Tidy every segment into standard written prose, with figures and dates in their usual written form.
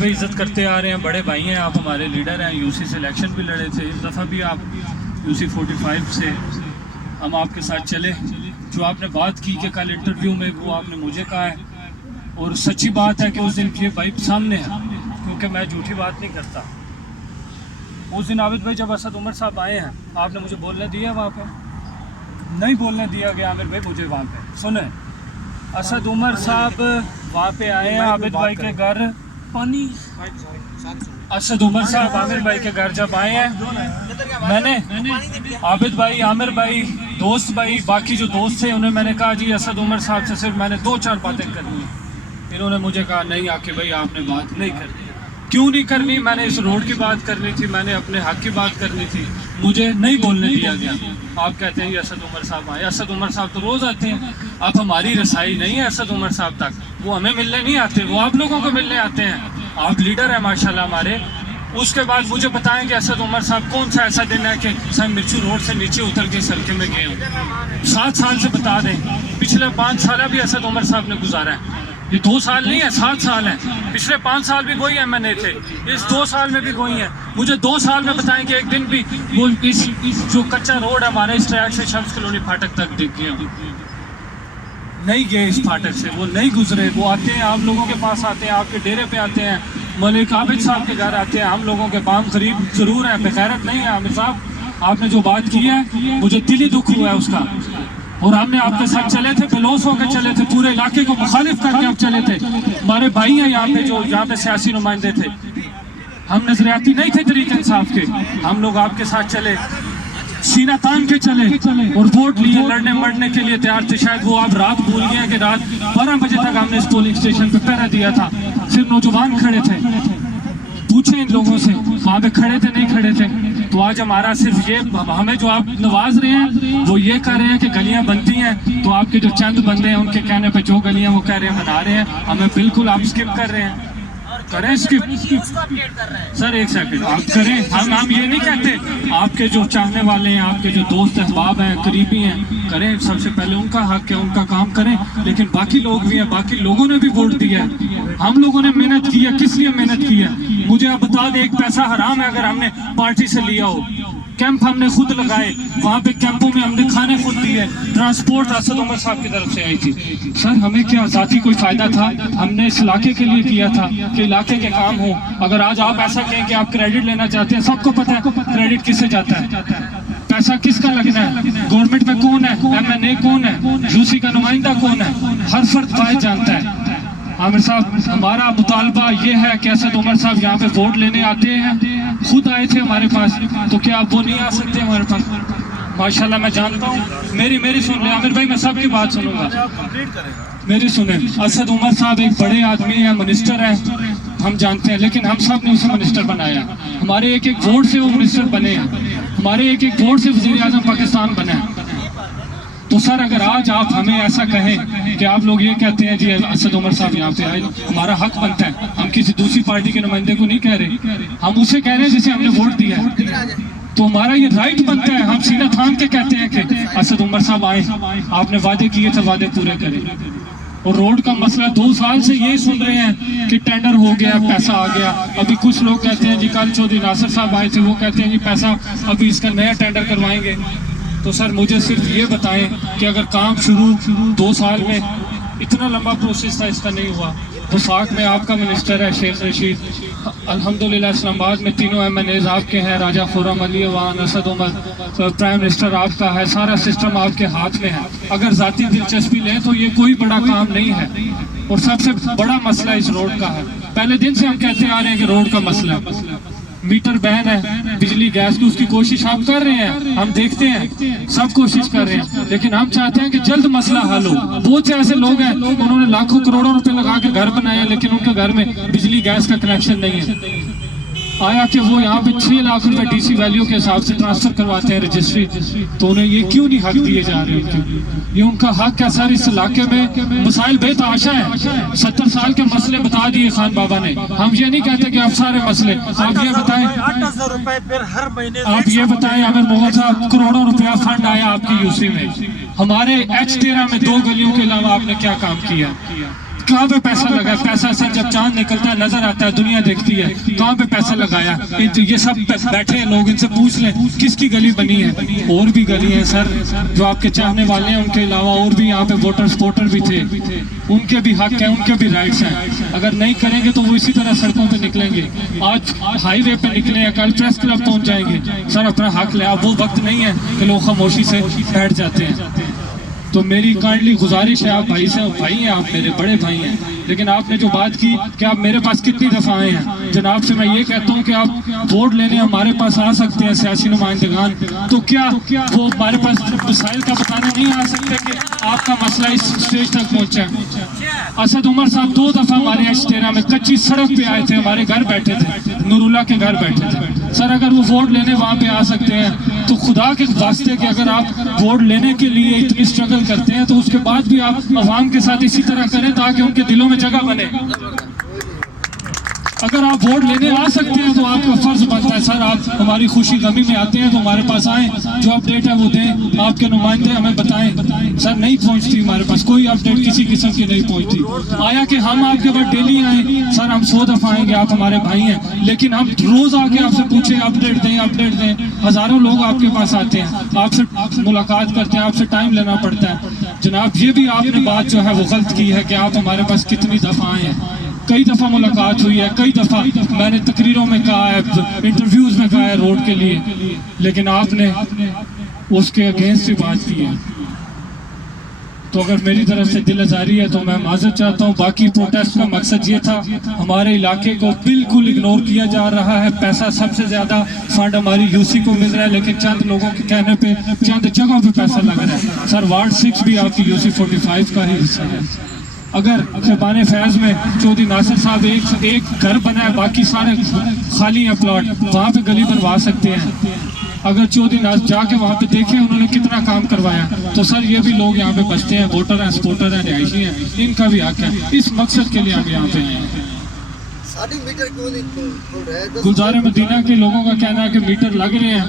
بھائی عزت کرتے آ رہے ہیں, بڑے بھائی ہیں, آپ ہمارے لیڈر ہیں, یو سی سے الیکشن بھی لڑے تھے, اس دفعہ بھی آپ یو سی 45 سے ہم آپ کے ساتھ چلے. جو آپ نے بات کی کہ کل انٹرویو میں وہ آپ نے مجھے کہا ہے, اور سچی بات ہے کہ اس دن کے بھائی سامنے ہے, کیونکہ میں جھوٹی بات نہیں کرتا. اس دن عابد بھائی جب اسد عمر صاحب آئے ہیں, آپ نے مجھے بولنے دیا وہاں پہ؟ نہیں بولنے دیا گیا عامر بھائی مجھے وہاں پہ. سنیں, اسد عمر صاحب وہاں پہ آئے ہیں عابد بھائی کے گھر. پانی اسد عمر صاحب عامر بھائی کے گھر جب آئے ہیں, میں نے عابد بھائی, عامر بھائی, دوست بھائی, باقی جو دوست تھے انہیں میں نے کہا جی اسد عمر صاحب سے صرف میں نے 2-4 باتیں کرنی ہیں. انہوں نے مجھے کہا نہیں آکے بھائی آپ نے بات نہیں کرنی. کیوں نہیں کرنی؟ میں نے اس روڈ کی بات کرنی تھی, میں نے اپنے حق کی بات کرنی تھی, مجھے نہیں بولنے دیا گیا. آپ کہتے ہیں یہ اسد عمر صاحب آئے. اسد عمر صاحب تو روز آتے ہیں, اب ہماری رسائی نہیں ہے اسد عمر صاحب تک, وہ ہمیں ملنے نہیں آتے, وہ آپ لوگوں کو ملنے آتے ہیں. آپ لیڈر ہیں ماشاءاللہ ہمارے. اس کے بعد مجھے بتائیں کہ اسد عمر صاحب کون سا ایسا دن ہے کہ سر مرچو روڈ سے نیچے اتر کے سڑکیں میں گئے ہوں؟ 7 سال سے بتا دیں, پچھلے 5 سالہ بھی اسد عمر صاحب نے گزارا ہے. یہ 2 سال نہیں ہے, 7 سال ہیں. پچھلے 5 سال بھی گوئی ایم این اے تھے, اس 2 سال میں بھی گوئی ہیں. مجھے 2 سال میں بتائیں کہ ایک دن بھی وہ اس جو کچا روڈ ہے ہمارے اس ٹریک سے شمس کالونی پھاٹک تک دیکھ گئے ہوں؟ نہیں گئے اس پھاٹک سے, وہ نہیں گزرے. وہ آتے ہیں, آپ لوگوں کے پاس آتے ہیں, آپ کے ڈیرے پہ آتے ہیں, ملک عابد صاحب کے گھر آتے ہیں, ہم لوگوں کے پام قریب ضرور ہیں, بغیرت نہیں ہے. عامر صاحب آپ نے جو بات کی ہے مجھے دلی دکھ ہوا ہے اس کا, اور ہم نے آپ کے ساتھ چلے تھے, بلوس ہو کے چلے تھے, پورے علاقے کو مخالف کر کے ہم چلے تھے. ہمارے بھائی ہیں یہاں پہ جو یہاں پہ سیاسی نمائندے تھے, ہم نظریاتی نہیں تھے طریق انصاف کے, ہم لوگ آپ کے ساتھ چلے, سینہ تان کے چلے, اور ووٹ لیے, لڑنے مرنے کے لیے تیار تھے. شاید وہ آپ رات بھول گئے کہ رات 12 بجے تک ہم نے اس پولنگ اسٹیشن پہ پہرا دیا تھا, صرف نوجوان کھڑے تھے. پوچھیں ان لوگوں سے وہاں پہ کھڑے تھے نہیں کھڑے تھے. تو آج ہمارا صرف یہ, ہمیں جو آپ نواز رہے ہیں وہ یہ کر رہے ہیں کہ گلیاں بنتی ہیں, تو آپ کے جو چند بندے ہیں ان کے کہنے پہ جو گلیاں وہ کہہ رہے ہیں بنا رہے ہیں, ہمیں بالکل آپ سکپ کر رہے ہیں. کریں اسکپ سر, ایک سیکنڈ آپ کریں. ہم یہ نہیں کہتے, آپ کے جو چاہنے والے ہیں, آپ کے جو دوست احباب ہیں, قریبی ہیں, کریں. سب سے پہلے ان کا حق ہے, ان کا کام کریں. لیکن باقی لوگ بھی ہیں, باقی لوگوں نے بھی ووٹ دیا ہے, ہم لوگوں نے محنت کی ہے. کس لیے محنت کی ہے مجھے آپ بتا دیں. ایک پیسہ حرام ہے اگر ہم نے پارٹی سے لیا ہو. کیمپ ہم نے خود لگائے, وہاں پہ کیمپوں میں ہم نے کھانے خود دیے, ٹرانسپورٹ اسد عمر صاحب کی طرف سے آئی تھی. سر ہمیں کیا ذاتی کوئی فائدہ تھا؟ ہم نے اس علاقے کے لیے کیا تھا کہ علاقے کے کام ہو. اگر آج آپ ایسا کہیں کہ آپ کریڈٹ لینا چاہتے ہیں, سب کو پتہ ہے کریڈٹ کس سے جاتا ہے, پیسہ کس کا لگنا ہے, گورنمنٹ میں کون ہے, ایم این اے کون ہے, یو سی کا نمائندہ کون ہے, ہر فرد واحد جانتا ہے. عامر صاحب ہمارا مطالبہ یہ ہے کہ اسد عمر صاحب یہاں پہ ووٹ لینے آتے ہیں, خود آئے تھے ہمارے پاس, تو کیا آپ وہ نہیں آ سکتے ہمارے پاس؟ ماشاءاللہ میں جانتا ہوں, میری سن لیں عامر بھائی, میں سب کی بات سنوں گا, میری سنیں. اسد عمر صاحب ایک بڑے آدمی ہیں, منسٹر ہیں, ہم جانتے ہیں, لیکن ہم سب نے اسے منسٹر بنایا. ہمارے ایک ووٹ سے وہ منسٹر بنے ہیں, ہمارے ایک ووٹ سے وزیر اعظم پاکستان بنا ہے. تو سر اگر آج آپ ہمیں ایسا کہیں کہ آپ لوگ یہ کہتے ہیں جی اسد عمر صاحب یہاں پہ آئے, ہمارا حق بنتا ہے. ہم کسی دوسری پارٹی کے نمائندے کو نہیں کہہ رہے, ہم اسے کہہ رہے ہیں جسے ہم نے ووٹ دیا ہے. تو ہمارا یہ رائٹ بنتا ہے, ہم سینہ تھام کے کہتے ہیں کہ اسد عمر صاحب آئے, آپ نے وعدے کیے تھے, وعدے پورے کریں. اور روڈ کا مسئلہ 2 سال سے یہ سن رہے ہیں کہ ٹینڈر ہو گیا, پیسہ آ گیا. ابھی کچھ لوگ کہتے ہیں جی کل چودھری ناصر صاحب آئے تھے, وہ کہتے ہیں جی پیسہ ابھی اس کا نیا ٹینڈر کروائیں گے. تو سر مجھے صرف یہ بتائیں کہ اگر کام شروع 2 سال میں, اتنا لمبا پروسیس تھا, اس کا نہیں ہوا. وفاق میں آپ کا منسٹر ہے شیخ رشید, الحمدللہ اسلام آباد میں 3 ایم این ایز آپ کے ہیں, راجہ خرم, علی اوان, اسد عمر, پرائم منسٹر آپ کا ہے, سارا سسٹم آپ کے ہاتھ میں ہے. اگر ذاتی دلچسپی لیں تو یہ کوئی بڑا کام نہیں ہے. اور سب سے بڑا مسئلہ اس روڈ کا ہے, پہلے دن سے ہم کہتے آ رہے ہیں کہ روڈ کا مسئلہ ہے, میٹر بین ہے, بجلی گیس کی, اس کی کوشش آپ کر رہے ہیں, ہم دیکھتے ہیں, سب کوشش کر رہے ہیں, لیکن ہم چاہتے ہیں کہ جلد مسئلہ حل ہو. بہت سے ایسے لوگ ہیں انہوں نے لاکھوں کروڑوں روپے لگا کے گھر بنائے ہیں, لیکن ان کے گھر میں بجلی گیس کا کنیکشن نہیں ہے. آیا کہ وہ یہاں پہ 6 لاکھ روپے ڈی سی ویلیو کے حساب سے ٹرانسفر کرواتے ہیں رجسٹری, تو انہیں یہ کیوں نہیں حق دیے جا رہے ہیں؟ یہ ان کا حق ہے. سر اس علاقے میں مسائل بے تحاشا ہے, 70 سال کے مسئلے بتا دیے خان بابا نے. ہم یہ نہیں کہتے کہ آپ سارے مسئلے, آپ یہ بتائیں, آپ یہ بتائیں اگر مغل صاحب کروڑوں روپیہ فنڈ آیا آپ کی یو سی میں, ہمارے H13 میں 2 گلیوں کے علاوہ آپ نے کیا کام کیا؟ کہاں پہ پیسہ لگا ہے؟ پیسہ سر جب چاند نکلتا ہے نظر آتا ہے، دنیا دیکھتی ہے، کہاں پہ پیسہ لگایا؟ یہ سب بیٹھے ہیں لوگ، ان سے پوچھ لیں کس کی گلی بنی ہے؟ اور بھی گلی ہیں سر، جو آپ کے چاہنے والے ہیں ان کے علاوہ اور بھی یہاں پہ ووٹر سپورٹر بھی تھے، ان کے بھی حق ہیں، ان کے بھی رائٹس ہیں. اگر نہیں کریں گے تو وہ اسی طرح سڑکوں پہ نکلیں گے. آج ہائی وے پہ نکلے ہیں، کل پریس کلب پہنچ جائیں گے. سر اپنا حق لے. اب وہ وقت نہیں ہے کہ لوگ خاموشی سے بیٹھ جاتے ہیں. تو میری کائنڈلی گزارش ہے، آپ بھائی سے بھائی ہیں، آپ میرے بڑے بھائی ہیں، لیکن آپ نے جو بات کی کہ آپ میرے پاس کتنی دفعہ آئے ہیں، جناب سے میں یہ کہتا ہوں کہ آپ ووٹ لینے ہمارے پاس آ سکتے ہیں سیاسی نمائندگان، تو کیا وہ ہمارے پاس مسائل کا بتانے نہیں آ سکتے کہ آپ کا مسئلہ اس اسٹیج تک پہنچا ہے؟ اسد عمر صاحب 2 دفعہ ہمارے یہاں اسٹیرا میں کچی سڑک پہ آئے تھے، ہمارے گھر بیٹھے تھے، نور اللہ کے گھر بیٹھے تھے. سر اگر وہ ووٹ لینے وہاں پہ آ سکتے ہیں تو خدا کے واسطے کہ اگر آپ ووٹ لینے کے لیے اتنی اسٹرگل کرتے ہیں تو اس کے بعد بھی آپ عوام کے ساتھ اسی طرح کریں تاکہ ان کے دلوں میں جگہ بنے. اگر آپ ووٹ لینے آ سکتے ہیں تو آپ کا فرض بنتا ہے سر، آپ ہماری خوشی غمی میں آتے ہیں تو ہمارے پاس آئیں، جو اپڈیٹ ہے وہ دیں، آپ کے نمائندے ہمیں بتائیں. سر نہیں پہنچتی ہمارے پاس کوئی اپڈیٹ، کسی قسم کی نہیں پہنچتی. آیا کہ ہم آپ کے پاس ڈیلی آئیں؟ سر ہم 100 دفعہ آئیں گے، آپ ہمارے بھائی ہیں، لیکن ہم روز آ کے آپ سے پوچھیں اپڈیٹ دیں اپڈیٹ دیں. ہزاروں لوگ آپ کے پاس آتے ہیں، آپ سے ملاقات کرتے ہیں، آپ سے ٹائم لینا پڑتا ہے. جناب یہ بھی آپ نے بات جو ہے وہ غلط کی ہے کہ آپ ہمارے پاس کتنی دفعہ آئے ہیں. کئی دفعہ ملاقات ہوئی ہے، کئی دفعہ میں نے تقریروں میں کہا ہے، انٹرویوز میں کہا ہے روڈ کے لیے، لیکن آپ نے اس کے اگینسٹ سے بات کی ہے. تو اگر میری طرف سے دل آزاری ہے تو میں معذرت چاہتا ہوں. باقی پروٹیسٹ کا مقصد یہ تھا، ہمارے علاقے کو بالکل اگنور کیا جا رہا ہے. پیسہ سب سے زیادہ فنڈ ہماری یوسی کو مل رہا ہے، لیکن چند لوگوں کے کہنے پہ چند جگہوں پہ پیسہ لگ رہا ہے. سر وارڈ 6 بھی آپ کی یوسی 45 کا ہی حصہ ہے. اگر خیبان فیض میں چودھری ناصر صاحب ایک گھر بنا ہے، باقی سارے خالی ہیں پلاٹ، وہاں پہ گلی بنوا سکتے ہیں. اگر چودھری ناصر جا کے وہاں پہ دیکھیں انہوں نے کتنا کام کروایا. تو سر یہ بھی لوگ یہاں پہ بستے ہیں، ووٹر ہیں، سپورٹر ہیں، رہائشی ہیں، ان کا بھی حق ہے. اس مقصد کے لیے ہم یہاں پہ آئے ہیں. گلزار مدینہ کے لوگوں کا کہنا ہے کہ میٹر لگ رہے ہیں،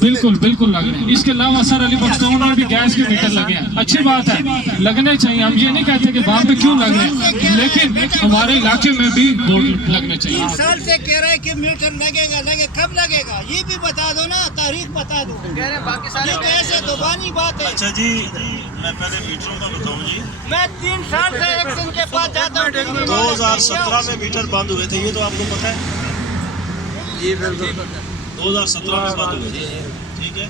بالکل بالکل لگ رہے ہیں. اس کے علاوہ سر علی بختیار میں بھی گیس کے میٹر لگے ہیں. اچھی بات ہے، لگنے چاہیے. ہم یہ نہیں کہتے کہ وہاں پہ کیوں لگ رہے ہیں، لیکن ہمارے علاقے میں بھی بورڈ لگنے چاہیے. 3 سال سے کہہ رہے ہیں کہ میٹر لگے گا، کب لگے گا یہ بھی بتا دو نا، تاریخ بتا دو. یہ تو ایسے زبانی بات ہے. اچھا جی، میں پہلے میٹروں کا بتاؤں جی. میں 3 سال سے ایکشن کے پاس جاتا ہوں. 2017 میں میٹر بند ہوئے تھے، یہ تو آپ کو پتہ ہے. جی بالکل 2017 میں بند ہوئے تھے. ٹھیک ہے،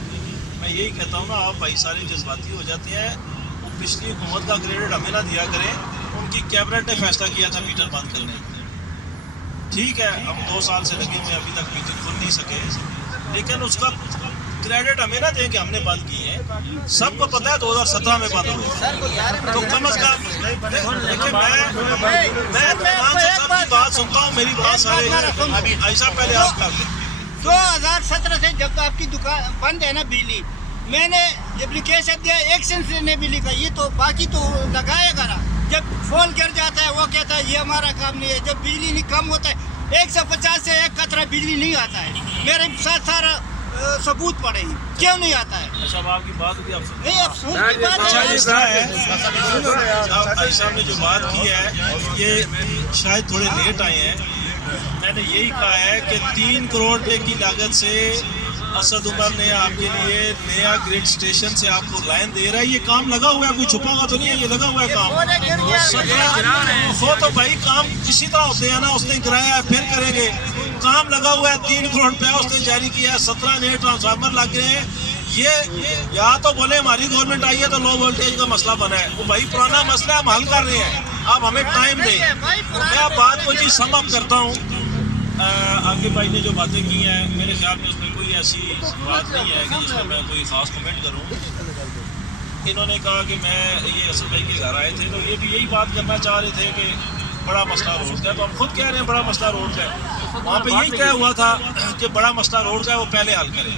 میں یہی کہتا ہوں نا، آپ بھائی سارے جذباتی ہو جاتے ہیں. وہ پچھلی حکومت کا کریڈٹ ہمیں نہ دیا کریں. ان کی کیبنٹ نے فیصلہ کیا تھا میٹر بند کرنے. ٹھیک ہے، اب 2 سال سے لگے ہوئے، ابھی تک میٹر کھل نہیں سکے، لیکن اس کا کریڈٹ ہمیں نہ دیں کہ ہم نے بند کیے ہیں. سب کو پتہ ہے 2017 میں بند ہوئے. تو کم از کم دیکھیں، میں اطمینان سے سب کی بات سنتا ہوں. میری بات سارے ایسا پہلے آپ کر لیں. 2017 سے جب آپ کی دکان بند ہے نا بجلی، میں نے اپلیکیشن دیا، ایکشن سے نے بھی لکھا. یہ تو باقی تو لگائے گا نا. جب فون گر جاتا ہے وہ کہتا ہے یہ ہمارا کام نہیں ہے. جب بجلی نہیں کم ہوتا ہے 150 سے 1 قطرہ بجلی نہیں آتا ہے. میرے ساتھ سارا ثبوت پڑے ہیں کیوں نہیں آتا ہے. اچھا، اب آپ کی بات بھی آپ نہیں، افسوس کی بات اچھا ہے. اس طرح ہے، بھائی صاحب نے جو بات کی ہے یہ شاید تھوڑے لیٹ آئے ہیں. میں نے یہی کہا ہے کہ 3 کروڑ روپے کی لاگت سے اسد عمر نے آپ کے لیے نیا گریڈ اسٹیشن سے آپ کو لائن دے رہا ہے. یہ کام لگا ہوا ہے، کوئی چھپا ہوا تو نہیں ہے، یہ لگا ہوا ہے کام. وہ تو بھائی کام اسی طرح ہوتے ہیں نا، اس نے گرایا ہے پھر کریں گے. کام لگا ہوا ہے، 3 کروڑ روپیہ اس نے جاری کیا ہے، 17 نئے ٹرانسفارمر لگ گئے ہیں. یہ یا تو بولے ہماری گورنمنٹ آئی ہے تو لو وولٹیج کا مسئلہ بنا ہے. وہ بھائی پرانا مسئلہ ہم حل کر رہے ہیں، آپ ہمیں ٹائم دیں. میں اب بات کو جی سم اپ کرتا ہوں. آگے بھائی نے جو باتیں کی ہیں میرے خیال میں اس میں کوئی ایسی بات نہیں ہے کہ جس میں میں کوئی خاص کمنٹ کروں. انہوں نے کہا کہ میں یہ اسد بھائی کے گھر آئے تھے تو یہ بھی یہی بات کرنا چاہ رہے تھے کہ بڑا مسئلہ روڈ کا ہے. تو ہم خود کہہ رہے ہیں بڑا مسئلہ روڈ کا ہے. وہاں پہ یہی کہا ہوا تھا کہ بڑا مسئلہ روڈ کا ہے، وہ پہلے حل کریں.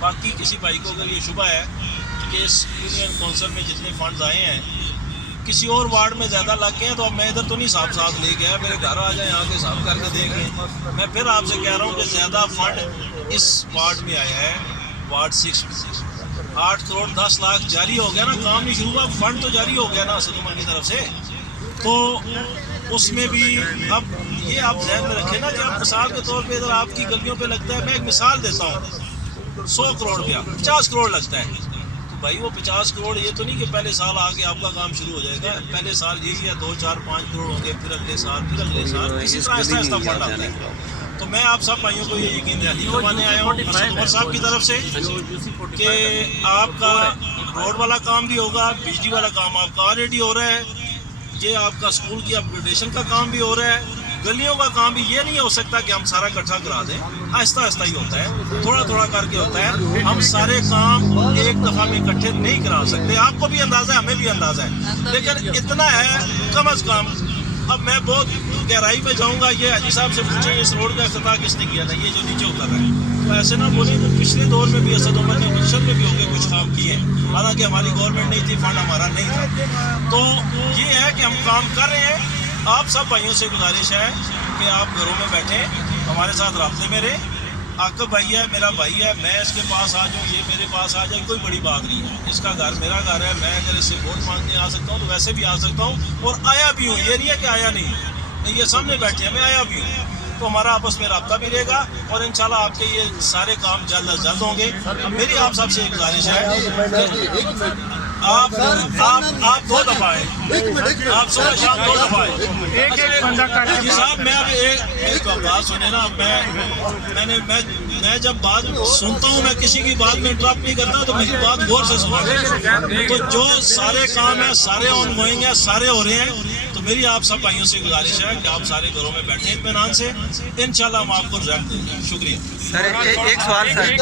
باقی کسی بھائی کو اگر یہ شبہ ہے کہ اس یونین کونسل میں جتنے فنڈز آئے ہیں کسی اور وارڈ میں زیادہ لگ گئے ہیں، تو اب میں ادھر تو نہیں صاحب ساتھ لے گیا، میرے گھر آ جائیں، یہاں کے صاحب کر کے دیکھ لیں. میں پھر آپ سے کہہ رہا ہوں کہ زیادہ فنڈ اس وارڈ میں آیا ہے، وارڈ 6 میں 8 کروڑ 10 لاکھ جاری ہو گیا نا. کام نہیں شروع ہوا، فنڈ تو جاری ہو گیا نا اسد عمر کی طرف سے. تو اس میں بھی اب یہ آپ ذہن میں رکھیں نا کہ اب مثال کے طور پہ ادھر آپ کی گلیوں پہ لگتا ہے، میں ایک مثال دیتا ہوں، 100 کروڑ روپیہ 50 کروڑ لگتا ہے، تو بھائی وہ 50 کروڑ یہ تو نہیں کہ پہلے سال آ کے آپ کا کام شروع ہو جائے گا، پہلے سال یہی ہے 2 4 5 کروڑ ہوں گے، پھر اگلے سال اسی طرح آہستہ آہستہ فنڈ آتا ہے۔ تو میں آپ سب بھائیوں کو یہ یقین دہانی کروانے آیا ہوں اسد عمر صاحب کی طرف سے کہ آپ کا روڈ والا کام بھی ہوگا، بجلی والا کام آپ کا آلریڈی ہو رہا ہے، یہ آپ کا اسکول کی اپ گریڈیشن کا کام بھی ہو رہا ہے، گلیوں کا کام بھی یہ نہیں ہو سکتا کہ ہم سارا اکٹھا کرا دیں، آہستہ آہستہ ہی ہوتا ہے، تھوڑا تھوڑا کر کے ہوتا ہے، ہم سارے کام ایک دفعہ میں اکٹھے نہیں کرا سکتے، آپ کو بھی اندازہ ہے ہمیں بھی اندازہ ہے، لیکن اتنا ہے کم از کم۔ اب میں بہت گہرائی میں جاؤں گا، یہ حاجی صاحب سے پوچھیں اس روڈ کا افتتاح کس نے کیا تھا، یہ جو نیچے اتر رہا ہے، تو ایسے نہ بولیں کہ پچھلے دور میں بھی اسد عمر نے مشن میں بھی ہو کے کچھ کام کیے ہیں، حالانکہ ہماری گورنمنٹ نہیں تھی، فنڈ ہمارا نہیں تھا، تو یہ ہے کہ ہم کام کر رہے ہیں۔ آپ سب بھائیوں سے گزارش ہے کہ آپ گھروں میں بیٹھیں، ہمارے ساتھ رابطے میں رہیں، عاقب بھائی ہے میرا بھائی ہے، میں اس کے پاس آ جاؤں، یہ میرے پاس آ جائے، کوئی بڑی بات نہیں ہے، اس کا گھر میرا گھر ہے، میں اگر اس سے ووٹ مانگنے آ سکتا ہوں تو ویسے بھی آ سکتا ہوں، اور آیا بھی ہوں، یہ نہیں ہے کہ آیا نہیں، یہ سامنے بیٹھے ہیں، میں آیا بھی ہوں، تو ہمارا آپس میں رابطہ بھی رہے گا، اور انشاءاللہ آپ کے یہ سارے کام جلد از جلد ہوں گے۔ میری آپ سب سے ایک گزارش ہے، آپ 2 دفعہ آئے، آپ صبح شام 2 دفعہ آئے، جی صاحب میں اب ایک بات سنیں نا، میں جب بات سنتا ہوں، میں کسی کی بات میں انٹرپٹ نہیں کرتا، تو میری بات غور سے سنا، تو جو سارے کام ہیں سارے آن گوئنگ ہیں، سارے ہو رہے ہیں، تو میری آپ سب بھائیوں سے گزارش ہے کہ آپ سارے گھروں میں بیٹھیں اطمینان سے، انشاءاللہ ہم آپ کو رزلٹ دیں گے۔ شکریہ سر ایک سوال سر